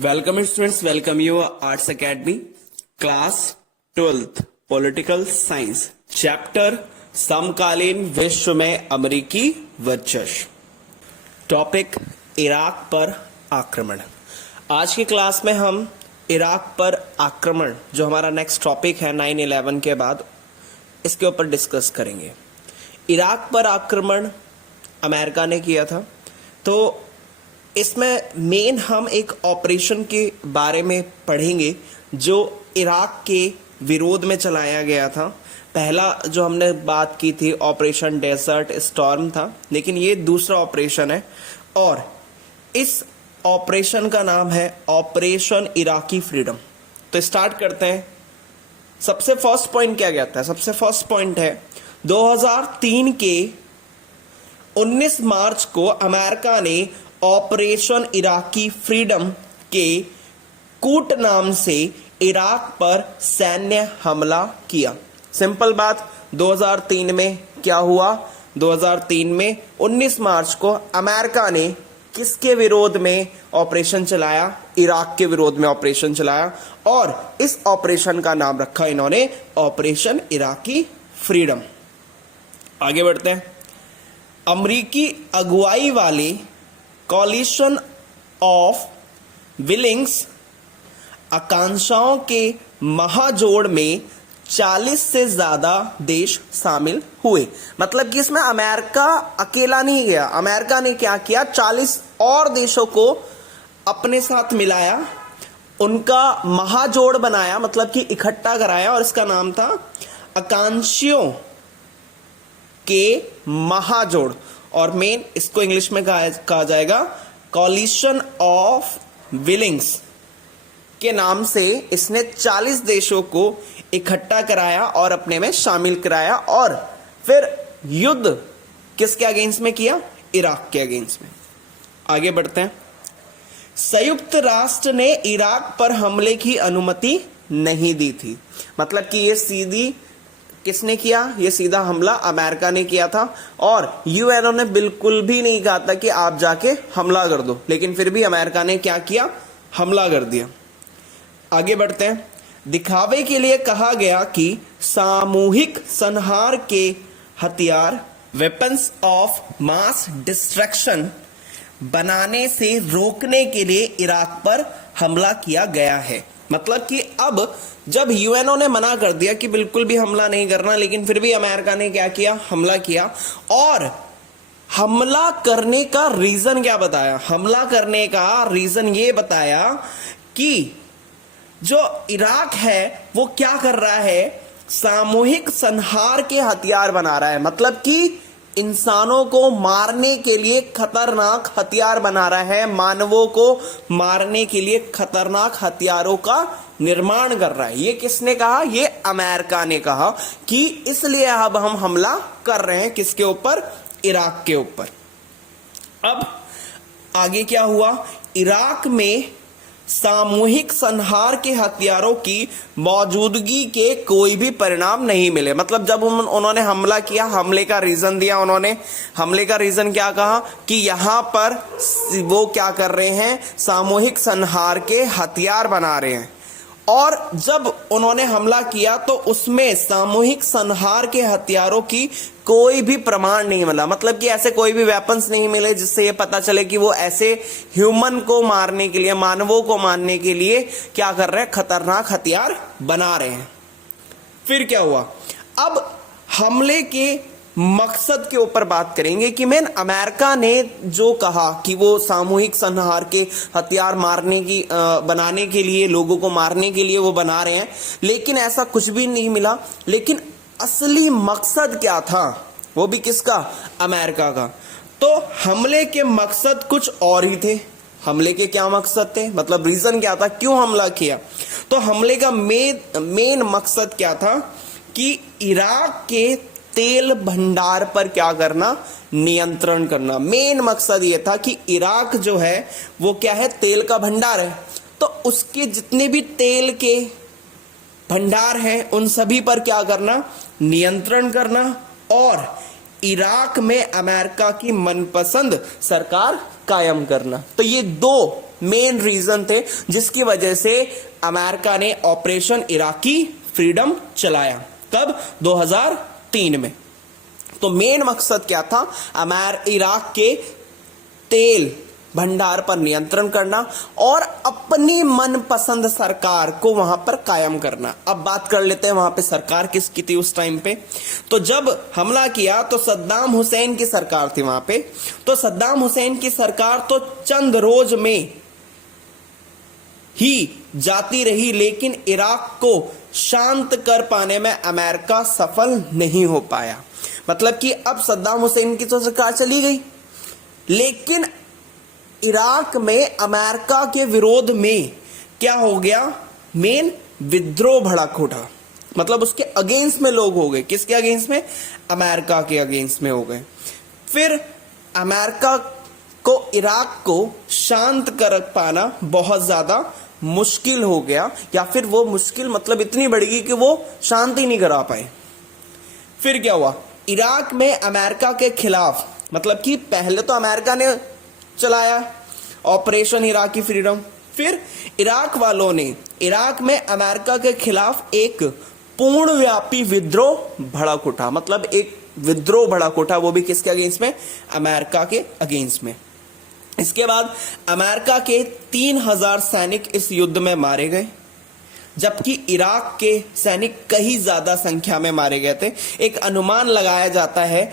Welcome students, welcome you arts academy class 12th political science chapter समकालीन विश्व में अमेरिकी वर्चस्व। टॉपिक इराक पर आक्रमण। आज की क्लास में हम इराक पर आक्रमण, जो हमारा नेक्स्ट टॉपिक है 9/11 के बाद, इसके ऊपर डिस्कस करेंगे। इराक पर आक्रमण अमेरिका ने किया था, तो इसमें मेन हम एक ऑपरेशन के बारे में पढ़ेंगे जो इराक के विरोध में चलाया गया था। पहला जो हमने बात की थी ऑपरेशन डेजर्ट स्टॉर्म था, लेकिन ये दूसरा ऑपरेशन है और इस ऑपरेशन का नाम है ऑपरेशन इराकी फ्रीडम। तो स्टार्ट करते हैं। सबसे फर्स्ट पॉइंट क्या कहता है? सबसे फर्स्ट पॉइंट है 2003 के 19 मार्च को अमेरिका ने ऑपरेशन इराकी फ्रीडम के कूट नाम से इराक पर सैन्य हमला किया। सिंपल बात, 2003 में क्या हुआ? 2003 में 19 मार्च को अमेरिका ने किसके विरोध में ऑपरेशन चलाया? इराक के विरोध में ऑपरेशन चलाया और इस ऑपरेशन का नाम रखा इन्होंने ऑपरेशन इराकी फ्रीडम। आगे बढ़ते हैं। अमेरिकी अगुवाई वाले कॉलिशन ऑफ विलिंग्स आकांक्षाओं के महाजोड़ में 40 से ज्यादा देश शामिल हुए। मतलब कि इसमें अमेरिका अकेला नहीं गया। अमेरिका ने क्या किया? 40 और देशों को अपने साथ मिलाया, उनका महाजोड़ बनाया, मतलब कि इकट्ठा कराया, और इसका नाम था आकांक्षियों के महाजोड़। और मेन इसको इंग्लिश में कहा जाएगा कॉलिशन ऑफ विलिंग्स के नाम से। इसने 40 देशों को इकट्ठा कराया और अपने में शामिल कराया और फिर युद्ध किसके अगेंस्ट में किया? इराक के अगेंस्ट में। आगे बढ़ते हैं। संयुक्त राष्ट्र ने इराक पर हमले की अनुमति नहीं दी थी। मतलब कि ये सीधी किसने किया? ये सीधा हमला अमेरिका ने किया था और यूएनओ ने बिल्कुल भी नहीं कहा था कि आप जाके हमला कर दो, लेकिन फिर भी अमेरिका ने क्या किया? हमला कर दिया। आगे बढ़ते हैं। दिखावे के लिए कहा गया कि सामूहिक संहार के हथियार वेपन्स ऑफ मास डिस्ट्रक्शन बनाने से रोकने के लिए इराक पर हमला किया गया है। मतलब कि अब जब यूएनओ ने मना कर दिया कि बिल्कुल भी हमला नहीं करना, लेकिन फिर भी अमेरिका ने क्या किया? हमला किया। और हमला करने का रीजन क्या बताया? हमला करने का रीजन ये बताया कि जो इराक है वो क्या कर रहा है? सामूहिक संहार के हथियार बना रहा है। मतलब कि इंसानों को मारने के लिए खतरनाक हथियार बना रहा है, मानवों को मारने के लिए खतरनाक हथियारों का निर्माण कर रहा है। ये किसने कहा? ये अमेरिका ने कहा कि इसलिए अब हम हमला कर रहे हैं। किसके ऊपर? इराक के ऊपर। अब आगे क्या हुआ? इराक में सामूहिक संहार के हथियारों की मौजूदगी के कोई भी परिणाम नहीं मिले। मतलब जब उन्होंने हमला किया, हमले का रीजन दिया उन्होंने। हमले का रीजन क्या कहा? कि यहां पर वो क्या कर रहे हैं? सामूहिक संहार के हथियार बना रहे हैं। और जब उन्होंने हमला किया तो उसमें सामूहिक संहार के हथियारों की कोई भी प्रमाण नहीं मिला। मतलब कि ऐसे कोई भी वेपन्स नहीं मिले जिससे ये पता चले कि वो ऐसे ह्यूमन को मारने के लिए, मानवों को मारने के लिए क्या कर रहे हैं? खतरनाक हथियार बना रहे हैं। फिर क्या हुआ? अब हमले के मकसद के ऊपर बात करेंगे कि मैन अमेरिका ने जो कहा कि वो सामूहिक संहार के हथियार बनाने के लिए, लोगों को मारने के लिए वो बना रहे हैं, लेकिन ऐसा कुछ भी नहीं मिला। लेकिन असली मकसद क्या था? वो भी किसका? अमेरिका का। तो हमले के मकसद कुछ और ही थे। हमले के क्या मकसद थे? मतलब रीजन क्या था? क्यों हमला किया? तो हमले का मेन मकसद क्या था? कि इराक के तेल भंडार पर क्या करना? नियंत्रण करना। मेन मकसद ये था कि इराक जो है वो क्या है? तेल का भंडार है। तो उसके जितने भी तेल के भंडार हैं उन सभी पर क्या करना? नियंत्रण करना और इराक में अमेरिका की मनपसंद सरकार कायम करना। तो ये दो मेन रीजन थे जिसकी वजह से अमेरिका ने ऑपरेशन इराकी फ्रीडम चलाया। कब? 2003 में। तो मेन मकसद क्या था? इराक के तेल भंडार पर नियंत्रण करना और अपनी मनपसंद सरकार को वहां पर कायम करना। अब बात कर लेते हैं वहां पे सरकार किसकी थी उस टाइम पे। तो जब हमला किया तो सद्दाम हुसैन की सरकार थी वहां पे। तो सद्दाम हुसैन की सरकार तो चंद रोज में ही जाती रही, लेकिन इराक को शांत कर पाने में अमेरिका सफल नहीं हो पाया। मतलब कि अब सद्दाम हुसैन की तो सरकार चली गई, लेकिन इराक में अमेरिका के विरोध में क्या हो गया? मेन विद्रोह भड़क उठा। मतलब उसके अगेंस्ट में लोग हो गए। किसके अगेंस्ट में? अमेरिका के अगेंस्ट में हो गए। फिर अमेरिका को इराक को शांत कर पाना बहुत ज्यादा मुश्किल हो गया, या फिर वो मुश्किल मतलब इतनी बढ़ गई कि वो शांति नहीं करा पाए। फिर क्या हुआ? इराक में अमेरिका के खिलाफ, मतलब कि पहले तो अमेरिका ने चलाया ऑपरेशन इराकी फ्रीडम, फिर इराक वालों ने इराक में अमेरिका के खिलाफ एक पूर्णव्यापी विद्रोह भड़क उठा। मतलब एक विद्रोह भड़क उठा, वो भी किसके अगेंस्ट में? अमेरिका के अगेंस्ट में। इसके बाद अमेरिका के 3000 सैनिक इस युद्ध में मारे गए, जबकि इराक के सैनिक कहीं ज्यादा संख्या में मारे गए थे। एक अनुमान लगाया जाता है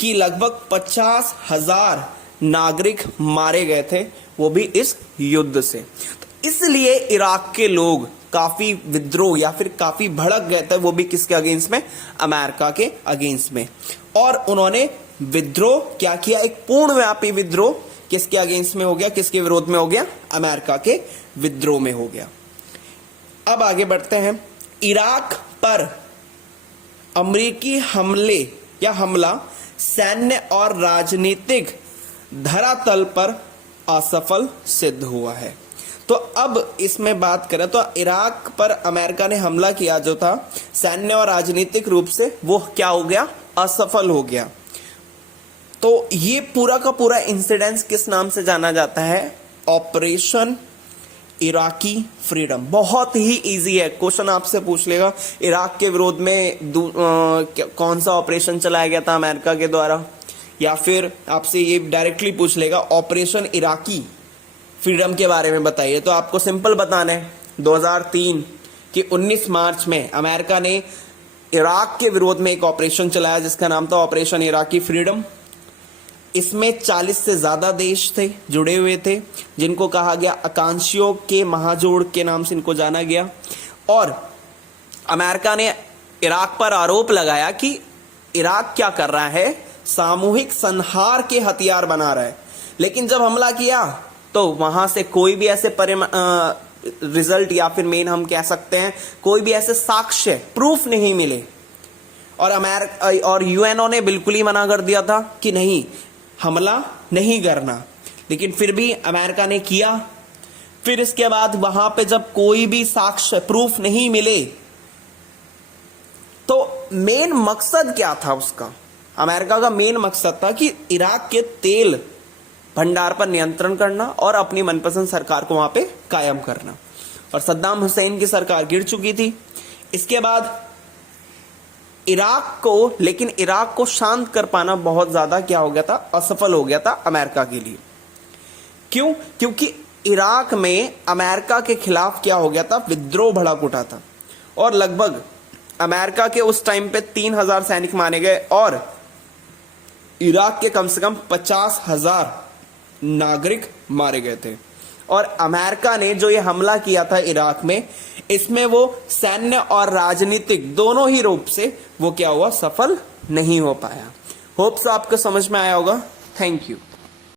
कि लगभग 50,000 नागरिक मारे गए थे, वो भी इस युद्ध से। तो इसलिए इराक के लोग काफी विद्रोह या फिर काफी भड़क गए थे, वो भी किसके अगेंस्ट में? अमेरिका के अगेंस्ट में। और उन्होंने विद्रोह क्या किया? एक पूर्णव्यापी विद्रोह किसके अगेंस्ट में हो गया? किसके विरोध में हो गया? अमेरिका के विद्रोह में हो गया। अब आगे बढ़ते हैं। इराक पर अमेरिकी हमले या हमला सैन्य और राजनीतिक धरातल पर असफल सिद्ध हुआ है। तो अब इसमें बात करें तो इराक पर अमेरिका ने हमला किया जो था सैन्य और राजनीतिक रूप से, वो क्या हो गया? असफल हो गया। तो ये पूरा का पूरा इंसिडेंस किस नाम से जाना जाता है? Operation Iraqi freedom. बहुत ही इजी है, क्वेश्चन आपसे पूछ लेगा इराक के विरोध में कौन सा ऑपरेशन चलाया गया था अमेरिका के द्वारा, या फिर आपसे ये डायरेक्टली पूछ लेगा ऑपरेशन इराकी फ्रीडम के बारे में बताइए। तो आपको सिंपल बताना है 2003 के 19 मार्च में अमेरिका ने इराक के विरोध में एक ऑपरेशन चलाया जिसका नाम था ऑपरेशन इराकी फ्रीडम। इसमें 40 से ज्यादा देश थे, जुड़े हुए थे, जिनको कहा गया आकांक्षियों के महाजोड़ के नाम से इनको जाना गया। और अमेरिका ने इराक पर आरोप लगाया कि इराक क्या कर रहा है? सामूहिक संहार के हथियार बना रहा है। लेकिन जब हमला किया तो वहां से कोई भी ऐसे रिजल्ट या फिर मेन हम कह सकते हैं कोई भी ऐसे साक्ष्य प्रूफ नहीं मिले। और अमेरिका और यूएनओ ने बिल्कुल ही मना कर दिया था कि नहीं, हमला नहीं करना। लेकिन फिर भी अमेरिका ने किया। फिर इसके बाद वहां पे जब कोई भी साक्ष्य प्रूफ नहीं मिले तो मेन मकसद क्या था उसका? अमेरिका का मेन मकसद था कि इराक के तेल भंडार पर नियंत्रण करना और अपनी मनपसंद सरकार को वहां पे कायम करना। और सद्दाम हुसैन की सरकार गिर चुकी थी। इसके बाद इराक को शांत कर पाना बहुत ज्यादा क्या हो गया था? असफल हो गया था अमेरिका के लिए। क्यों? क्योंकि इराक में अमेरिका के खिलाफ क्या हो गया था? विद्रोह भड़क उठा था। और लगभग अमेरिका के उस टाइम पे 3000 सैनिक मारे गए और इराक के कम से कम 50,000 नागरिक मारे गए थे। और अमेरिका ने जो ये हमला किया था इराक में, इसमें वो सैन्य और राजनीतिक दोनों ही रूप से वो क्या हुआ? सफल नहीं हो पाया। होप्स आपको समझ में आया होगा। Thank you.